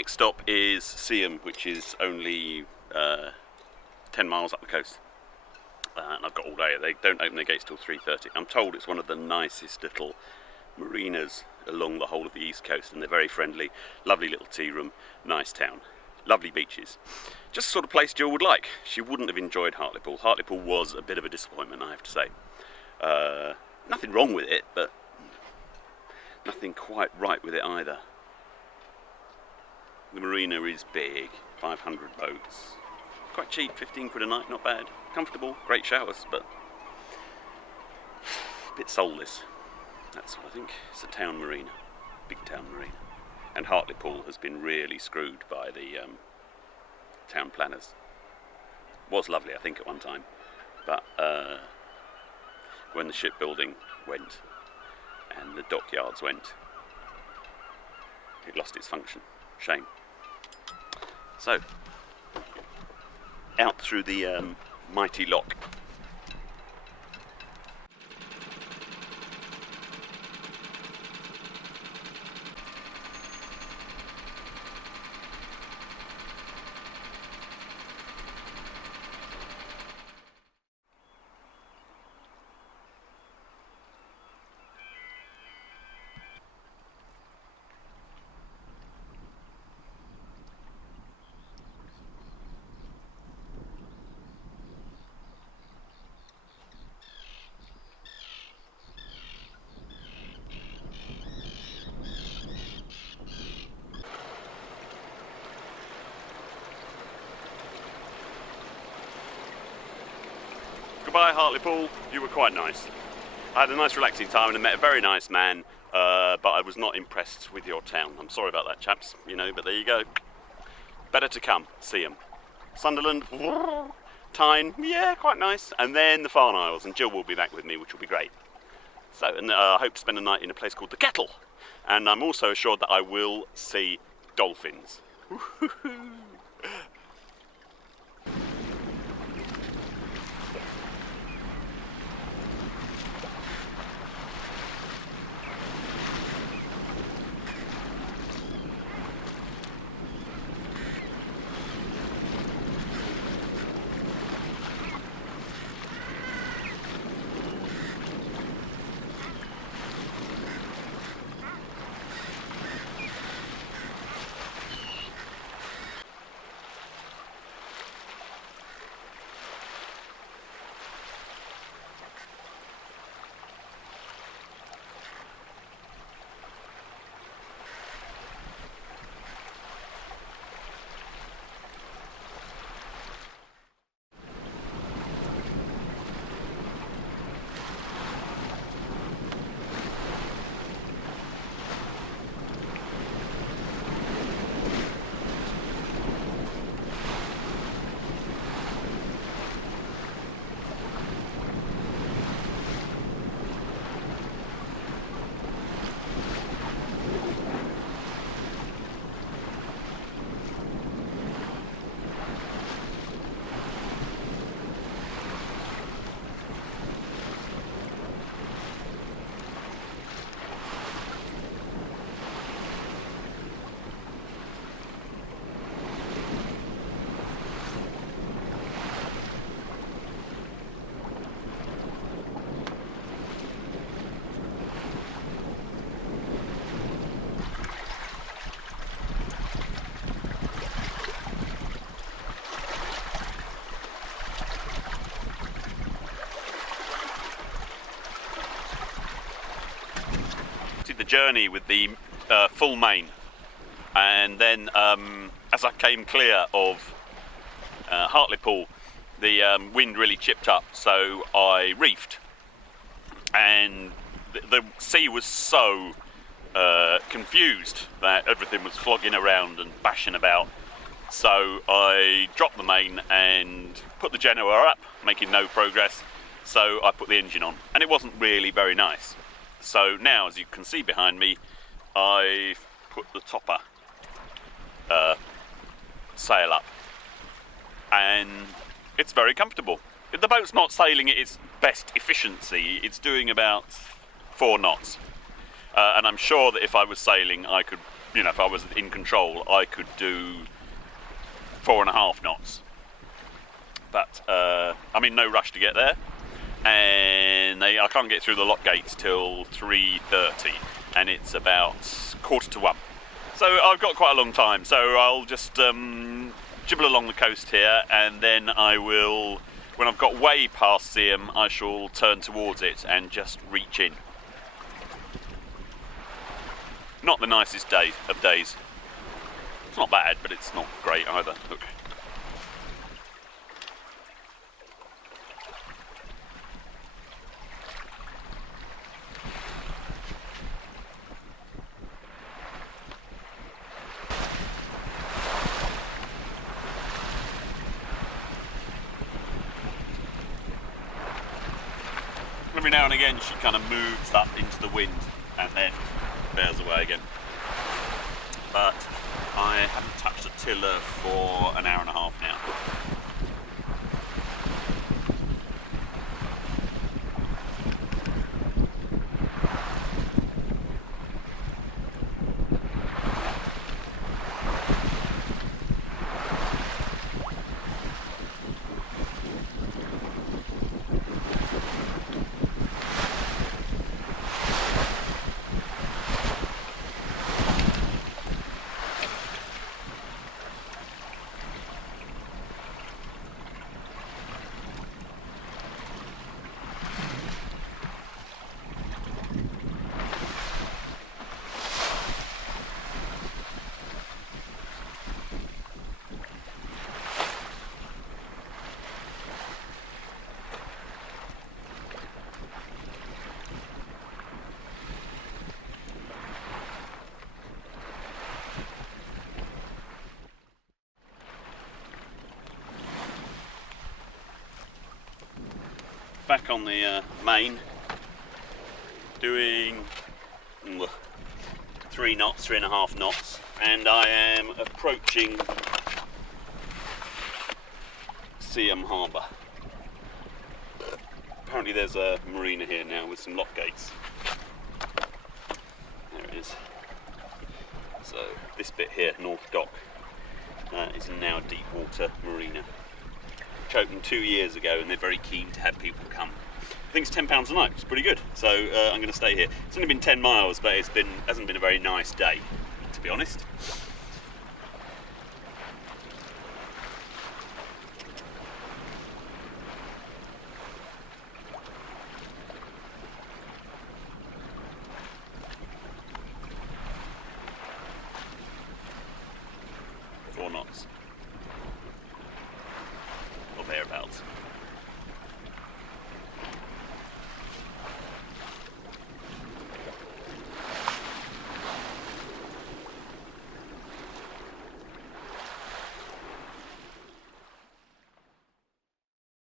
next stop is Seaham, which is only 10 miles up the coast. And I've got all day. They don't open their gates till 3:30. I'm told it's one of the nicest little marinas along the whole of the east coast, and they're very friendly. Lovely little tea room, nice town, lovely beaches. Just the sort of place Jill would like. She wouldn't have enjoyed Hartlepool. Hartlepool was a bit of a disappointment, I have to say. Nothing wrong with it, but nothing quite right with it either. The marina is big, 500 boats. Quite cheap, 15 quid a night, not bad. Comfortable, great showers, but a bit soulless. That's what I think. It's a town marina, big town marina. And Hartlepool has been really screwed by the town planners. Was lovely, I think, at one time, but when the shipbuilding went and the dockyards went, it lost its function. Shame. So, out through the mighty lock. Goodbye Hartlepool, you were quite nice. I had a nice relaxing time and I met a very nice man, but I was not impressed with your town. I'm sorry about that, chaps, but there you go. Better to come, Seaham. Sunderland, Tyne, yeah, quite nice. And then the Farne Isles, and Jill will be back with me, which will be great. So, and I hope to spend a night in a place called the Kettle. And I'm also assured that I will see dolphins. The journey with the full main, and then as I came clear of Hartlepool, the wind really chipped up, so I reefed, and the sea was so confused that everything was flogging around and bashing about, so I dropped the main and put the Genoa up, making no progress, so I put the engine on, and it wasn't really very nice. So now, as you can see behind me, I've put the topper sail up, and it's very comfortable. The boat's not sailing at its best efficiency, it's doing about 4 knots, and I'm sure that if I was sailing I could you know, if I was in control, I could do 4.5 knots. But I'm in no rush to get there, and I can't get through the lock gates till 3:30, and it's about 1:45. So I've got quite a long time, so I'll just jibble along the coast here, and then I will, when I've got way past Seaham, I shall turn towards it and just reach in. Not the nicest day of days. It's not bad, but it's not great either. Look. Every now and again she kind of moves up into the wind and then bears away again. But I haven't touched a tiller for an hour and a half now. Back on the main, doing 3 knots, 3.5 knots, and I am approaching Seaham Harbour. Apparently there's a marina here now with some lock gates. There it is. So this bit here, North Dock, is now a deep water marina. Which opened 2 years ago, and they're very keen to have people come. I think it's £10 a night, it's pretty good. So I'm going to stay here. It's only been 10 miles, but hasn't been a very nice day, to be honest.